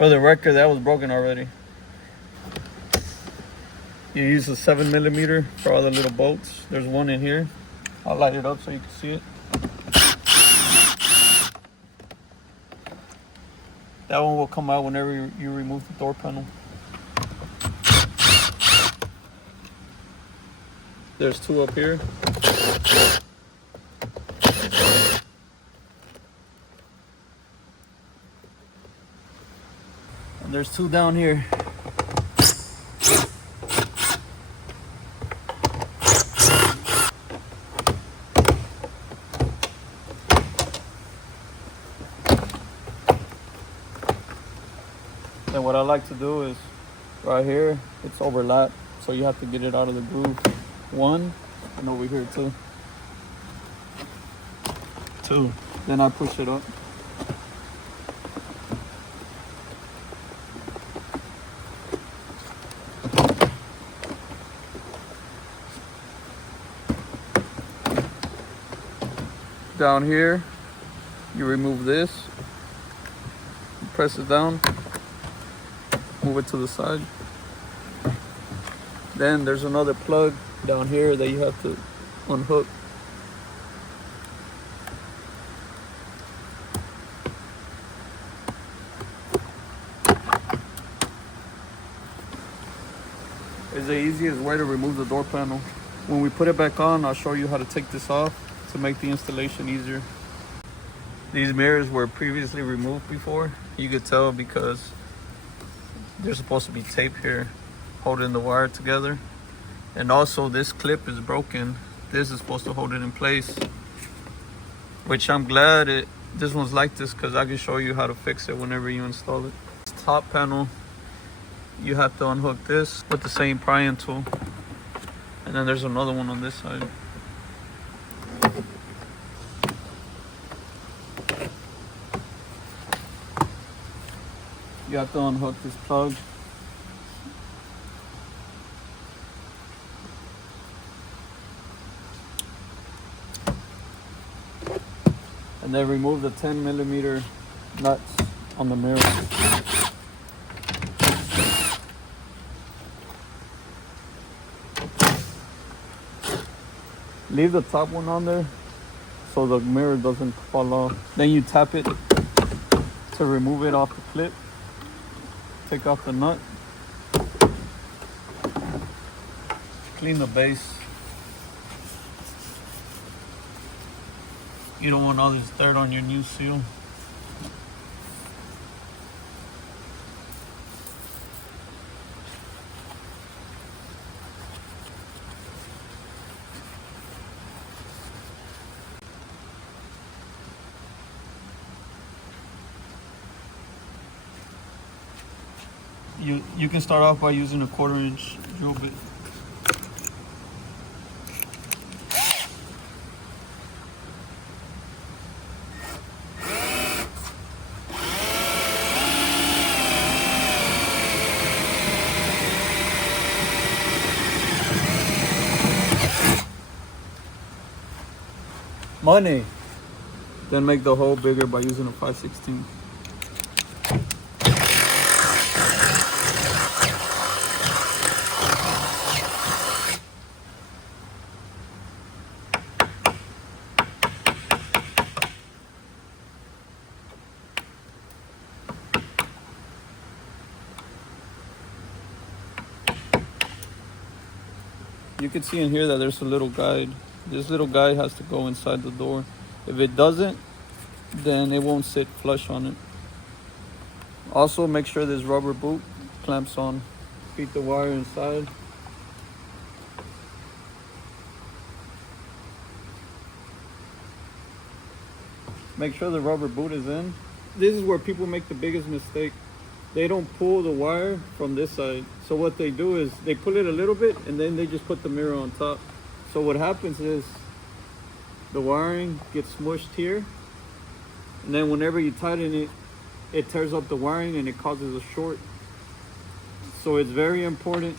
For the record, that was broken already. You use a 7mm for all the little bolts. There's one in here. I'll light it up so you can see it. That one will come out whenever you remove the door panel. There's two up here. And there's two down here. And what I like to do is right here, it's overlapped, so you have to get it out of the groove. One, and over here too. Two. Then I push it up. Down here, you remove this, you press it down, move it to the side. Then there's another plug down here that you have to unhook. It's the easiest way to remove the door panel. When we put it back on, I'll show you how to take this off to make the installation easier. These mirrors were previously removed before. You could tell because there's supposed to be tape here holding the wire together. And also this clip is broken. This is supposed to hold it in place, which I'm glad this one's like this because I can show you how to fix it whenever you install it. This top panel, you have to unhook this with the same prying tool. And then there's another one on this side. You have to unhook this plug. And then remove the 10mm nuts on the mirror. Leave the top one on there so the mirror doesn't fall off. Then you tap it to remove it off the clip. Take off the nut. Clean the base. You don't want all this dirt on your new seal. You can start off by using a 1/4-inch drill bit. Money. Then make the hole bigger by using a 5/16. You can see in here that there's a little guide. This little guide has to go inside the door. If it doesn't, then it won't sit flush on it. Also, make sure this rubber boot clamps on. Feed the wire inside. Make sure the rubber boot is in. This is where people make the biggest mistake. They don't pull the wire from this side. So what they do is they pull it a little bit and then they just put the mirror on top. So what happens is the wiring gets smushed here. And then whenever you tighten it, it tears up the wiring and it causes a short. So it's very important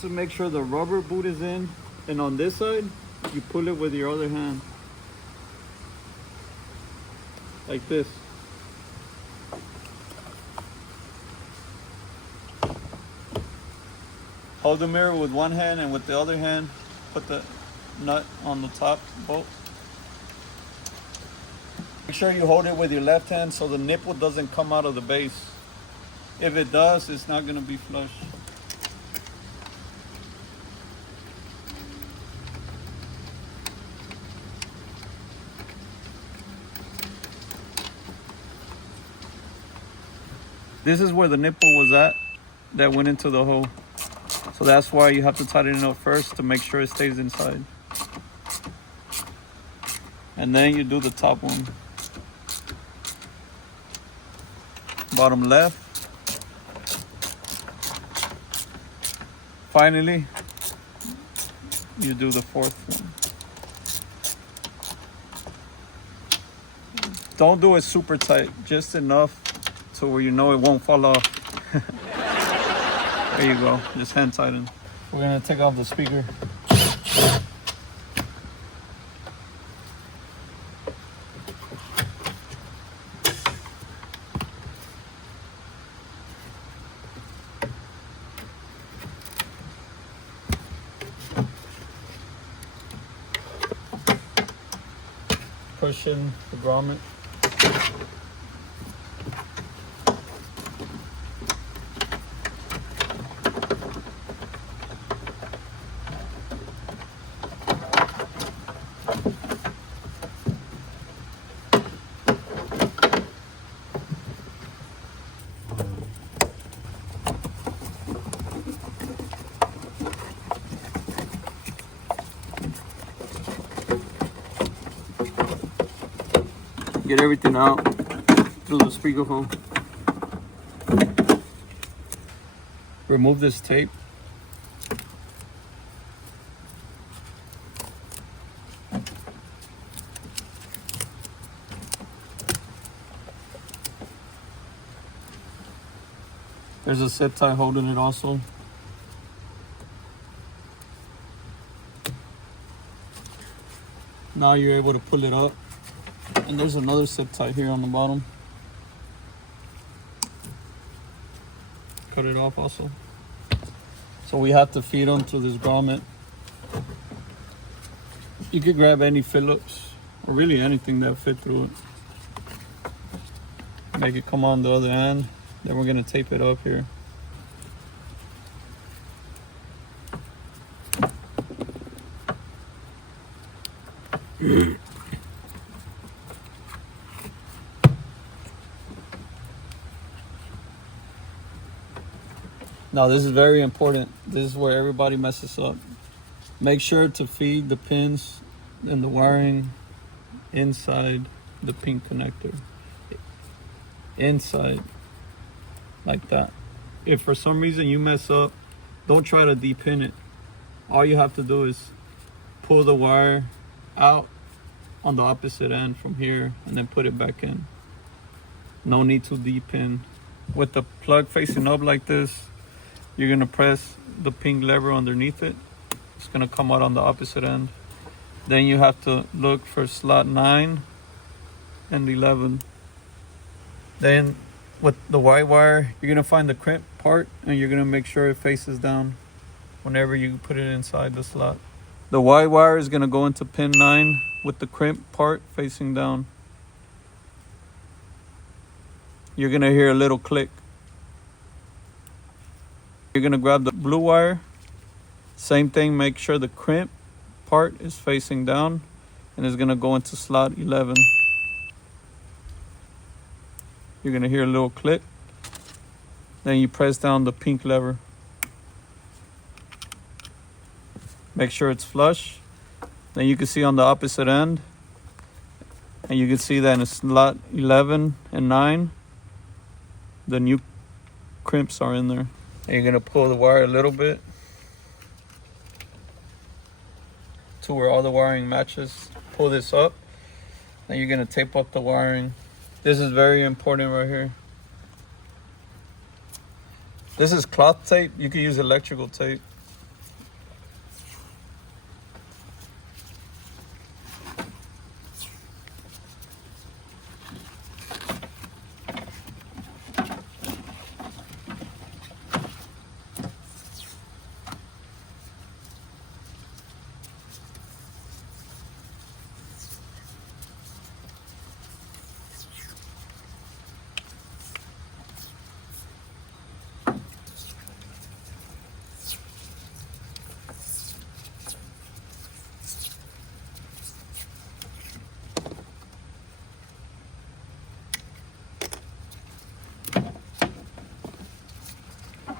to make sure the rubber boot is in. And on this side, you pull it with your other hand. Like this. Hold the mirror with one hand, and with the other hand, put the nut on the top bolt. Make sure you hold it with your left hand so the nipple doesn't come out of the base. If it does, it's not going to be flush. This is where the nipple was at that went into the hole. So that's why you have to tighten it up first to make sure it stays inside. And then you do the top one. Bottom left. Finally, you do the fourth one. Don't do it super tight, just enough so where you know it won't fall off. There you go, just hand tighten. We're gonna take off the speaker. Push in the grommet. Get everything out through the speaker hole. Remove this tape. There's a zip tie holding it also. Now you're able to pull it up. And there's another zip tie here on the bottom. Cut it off also. So we have to feed them through this grommet. You could grab any Phillips or really anything that fit through it. Make it come on the other end. Then we're gonna tape it up here. Now this is very important. This is where everybody messes up. Make sure to feed the pins and the wiring inside the pink connector. Inside, like that. If for some reason you mess up, don't try to depin it. All you have to do is pull the wire out on the opposite end from here and then put it back in. No need to depin. With the plug facing up like this, you're gonna press the pink lever underneath it. It's gonna come out on the opposite end. Then you have to look for slot 9 and 11. Then with the white wire, you're gonna find the crimp part and you're gonna make sure it faces down whenever you put it inside the slot. The white wire is gonna go into pin 9 with the crimp part facing down. You're gonna hear a little click. You're gonna grab the blue wire. Same thing, make sure the crimp part is facing down and it's gonna go into slot 11. You're gonna hear a little click. Then you press down the pink lever. Make sure it's flush. Then you can see on the opposite end, and you can see that in slot 11 and 9, the new crimps are in there. And you're gonna pull the wire a little bit to where all the wiring matches. Pull this up, and you're gonna tape up the wiring. This is very important right here. This is cloth tape. You can use electrical tape.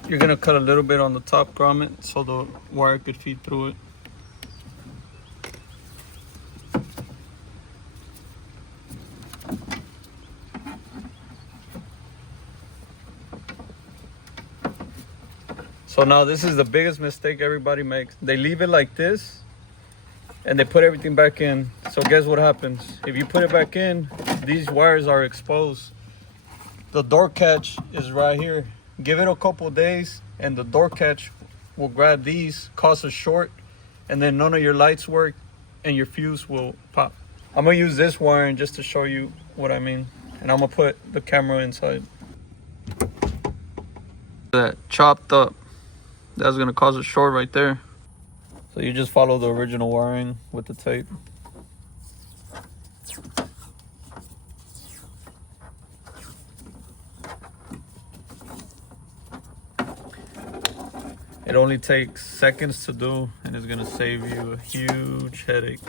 You're gonna cut a little bit on the top grommet so the wire could feed through it. So now this is the biggest mistake everybody makes. They leave it like this and they put everything back in. So guess what happens? If you put it back in, these wires are exposed. The door catch is right here. Give it a couple days and the door catch will grab these, cause a short, and then none of your lights work and your fuse will pop. I'm gonna use this wiring just to show you what I mean. And I'm gonna put the camera inside. That chopped up. That's gonna cause a short right there. So you just follow the original wiring with the tape. It only takes seconds to do and it's gonna save you a huge headache.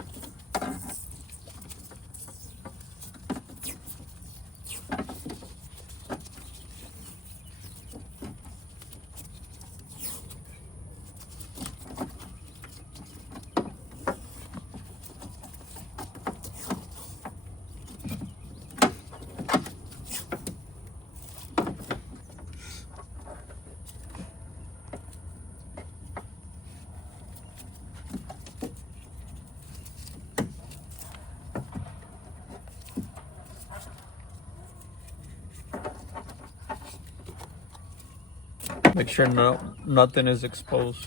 Make sure nothing is exposed.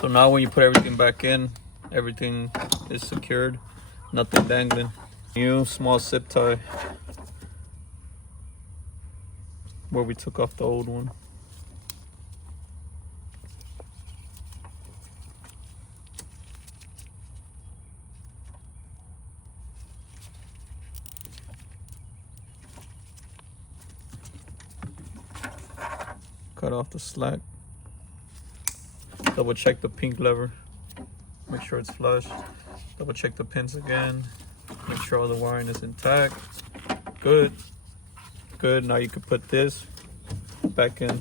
So now when you put everything back in, everything is secured, nothing dangling. New small zip tie where we took off the old one. Cut off the slack. Double check the pink lever. Make sure it's flush. Double check the pins again. Make sure all the wiring is intact. Good. Good. Now you can put this back in.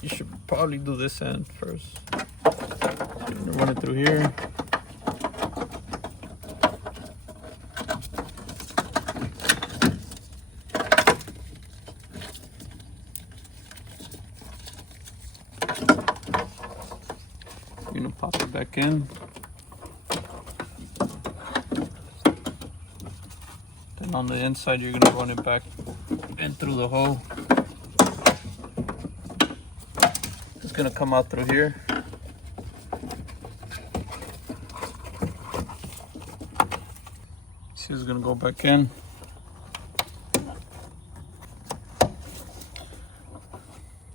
You should probably do this end first. You're gonna run it through here. You're gonna pop it back in. Then on the inside, you're gonna run it back in through the hole. It's gonna come out through here. See, it's gonna go back in.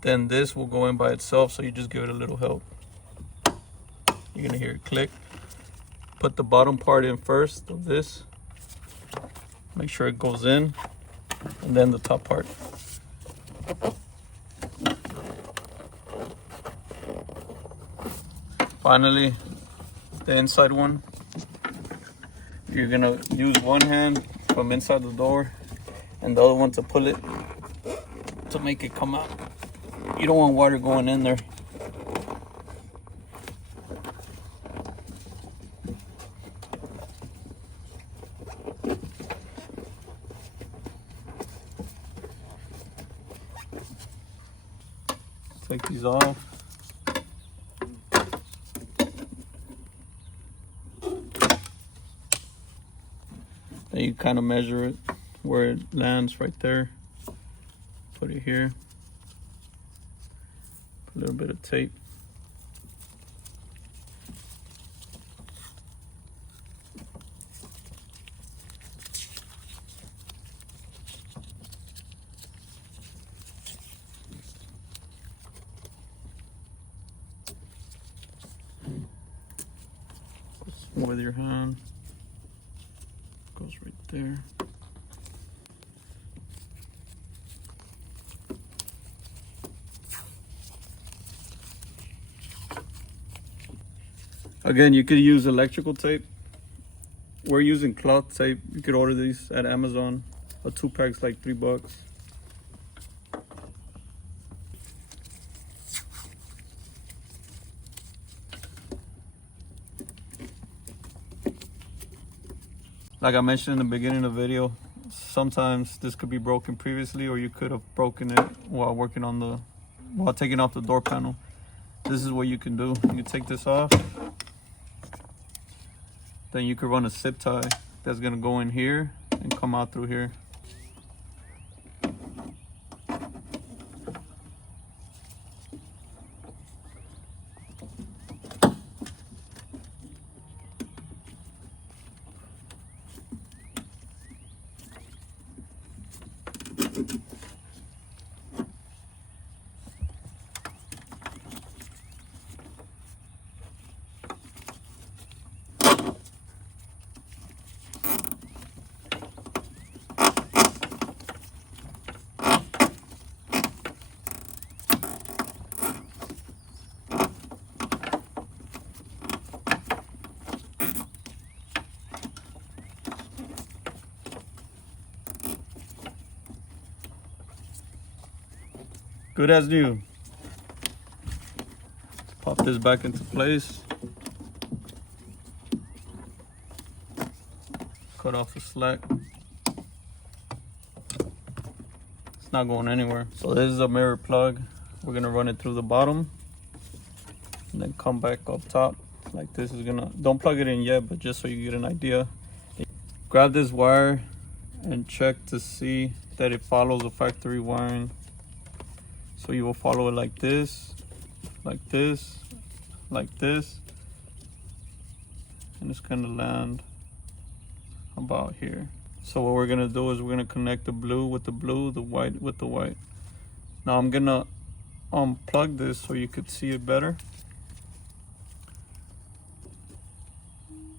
Then this will go in by itself, so you just give it a little help. You're gonna hear it click. Put the bottom part in first of this. Make sure it goes in, and then the top part. Finally, the inside one. You're gonna use one hand from inside the door and the other one to pull it to make it come out. You don't want water going in there. Take these off. Then you kind of measure it where it lands right there. Put it here. Put a little bit of tape. With your hand, goes right there. Again, you could use electrical tape. We're using cloth tape. You could order these at Amazon. A 2-pack's like $3. Like I mentioned in the beginning of the video, sometimes this could be broken previously, or you could have broken it while taking off the door panel. This is what you can do. You can take this off. Then you could run a zip tie that's gonna go in here and come out through here. Good as new. Pop this back into place. Cut off the slack. It's not going anywhere. So this is a mirror plug. We're gonna run it through the bottom and then come back up top. Like this is gonna, don't plug it in yet, but just so you get an idea. Grab this wire and check to see that it follows the factory wiring. So you will follow it like this, like this, like this, and it's gonna land about here. So what we're gonna do is we're gonna connect the blue with the blue, the white with the white. Now I'm gonna unplug this so you could see it better.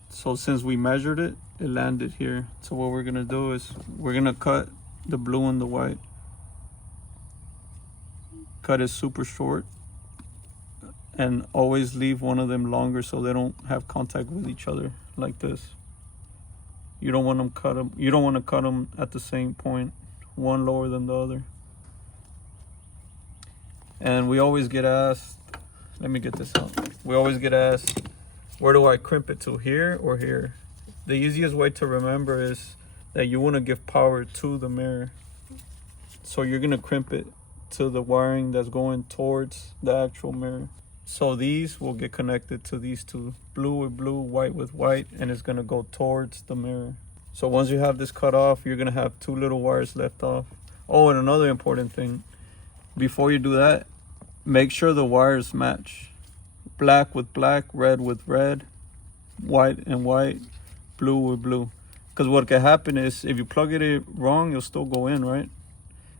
So since we measured it, it landed here. So what we're gonna do is we're gonna cut the blue and the white. Cut it super short and always leave one of them longer so they don't have contact with each other like this. You don't want to cut them at the same point, one lower than the other. And we always get asked, let me get this out. We always get asked, where do I crimp it to, here or here? The easiest way to remember is that you want to give power to the mirror. So you're going to crimp it to the wiring that's going towards the actual mirror. So these will get connected to these two, blue with blue, white with white, and it's gonna go towards the mirror. So once you have this cut off, you're gonna have 2 little wires left off. Oh, and another important thing, before you do that, make sure the wires match. Black with black, red with red, white and white, blue with blue. Because what can happen is if you plug it in wrong, you'll still go in, right?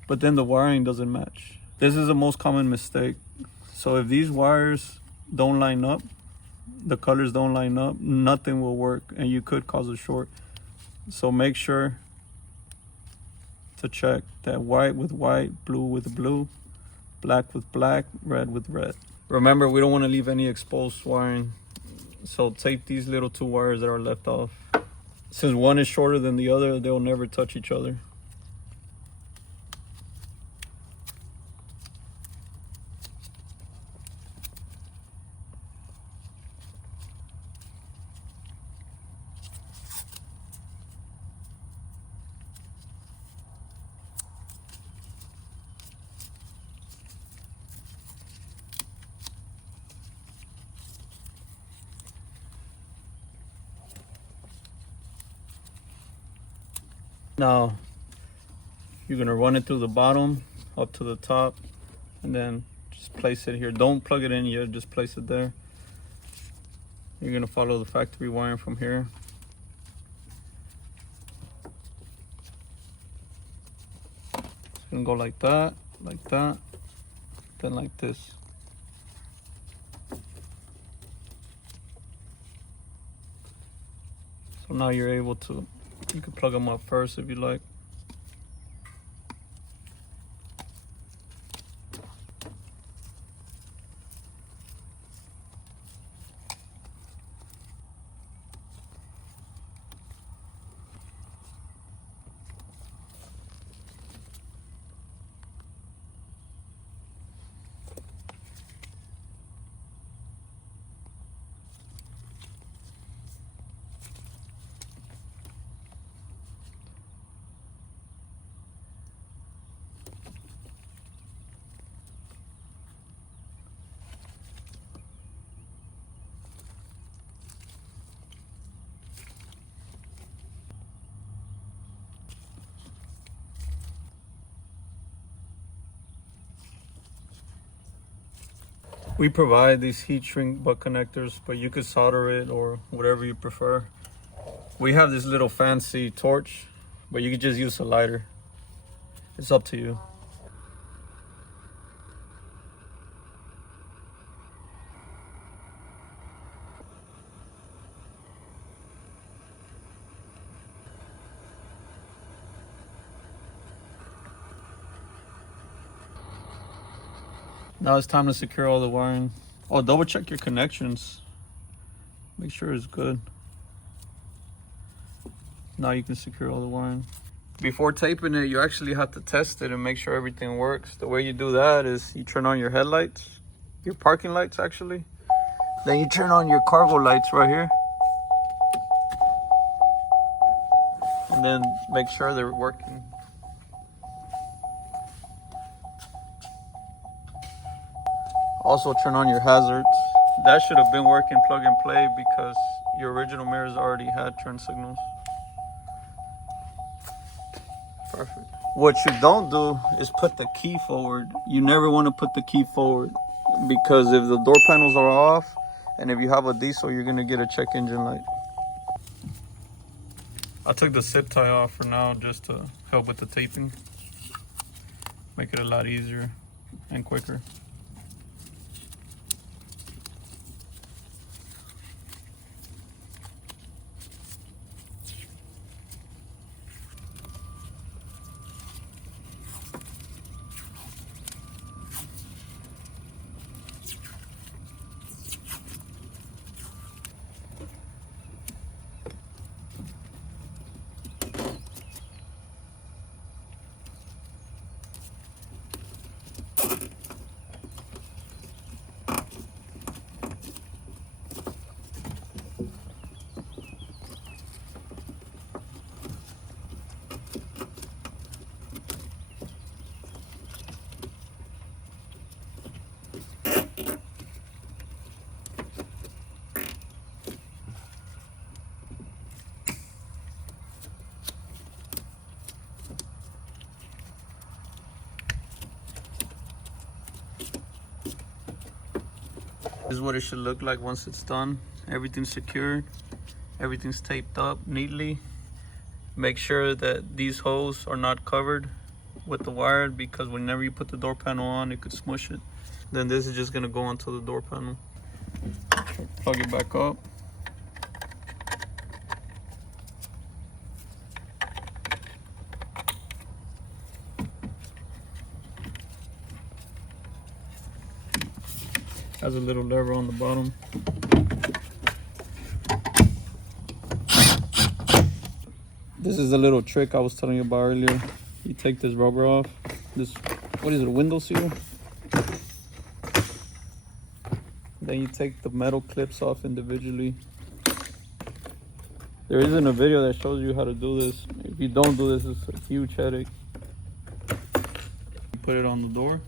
But then the wiring doesn't match. This is the most common mistake. So if these wires don't line up, the colors don't line up, nothing will work and you could cause a short. So make sure to check that white with white, blue with blue, black with black, red with red. Remember, we don't want to leave any exposed wiring. So take these little 2 wires that are left off. Since one is shorter than the other, they'll never touch each other. Now, you're gonna run it through the bottom up to the top and then just place it here. Don't plug it in yet, just place it there. You're gonna follow the factory wiring from here. It's gonna go like that, then like this. So now you're able to, you can plug them up first if you like. We provide these heat shrink butt connectors, but you could solder it or whatever you prefer. We have this little fancy torch, but you could just use a lighter. It's up to you. Now it's time to secure all the wiring. Oh, double check your connections. Make sure it's good. Now you can secure all the wiring. Before taping it, you actually have to test it and make sure everything works. The way you do that is you turn on your headlights, your parking lights actually. Then you turn on your cargo lights right here. And then make sure they're working. Also turn on your hazards. That should have been working plug and play because your original mirrors already had turn signals. Perfect. What you don't do is put the key forward. You never want to put the key forward because if the door panels are off and if you have a diesel, you're going to get a check engine light. I took the zip tie off for now just to help with the taping. Make it a lot easier and quicker. This is what it should look like once it's done. Everything's secured, everything's taped up neatly. Make sure that these holes are not covered with the wire because whenever you put the door panel on, it could smush it. Then this is just gonna go onto the door panel. Plug it back up. Has a little lever on the bottom. This is a little trick I was telling you about earlier. You take this rubber off. This, what is it, a window seal? Then you take the metal clips off individually. There isn't a video that shows you how to do this. If you don't do this, it's a huge headache. Put it on the door.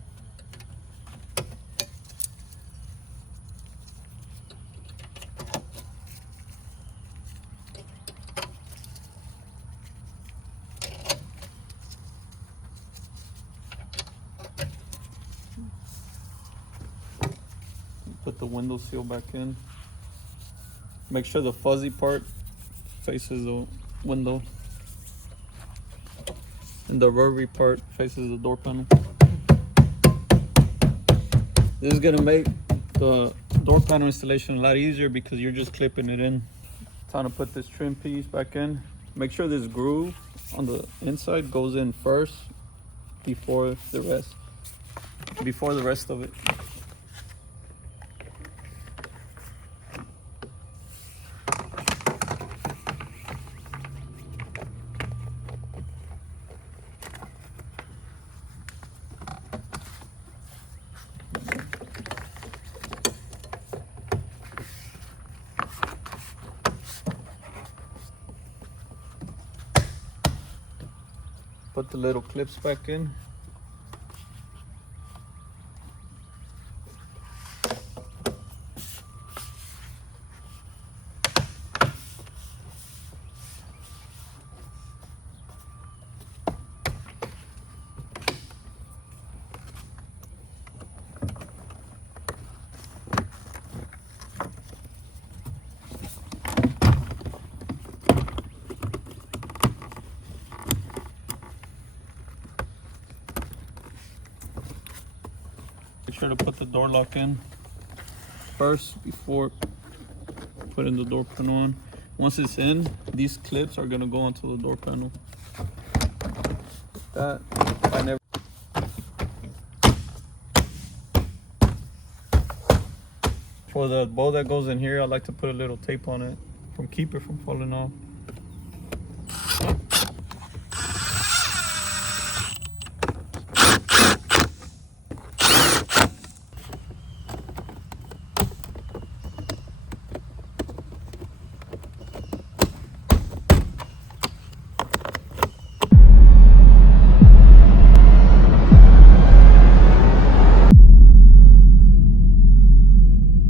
Put the window seal back in. Make sure the fuzzy part faces the window and the rubbery part faces the door panel. This is gonna make the door panel installation a lot easier because you're just clipping it in. Time to put this trim piece back in. Make sure this groove on the inside goes in first before the rest of it. Put the little clips back in. Make sure to put the door lock in first before putting the door panel on. Once it's in, these clips are gonna go onto the door panel. That I never. For the bolt that goes in here, I like to put a little tape on it keep it from falling off.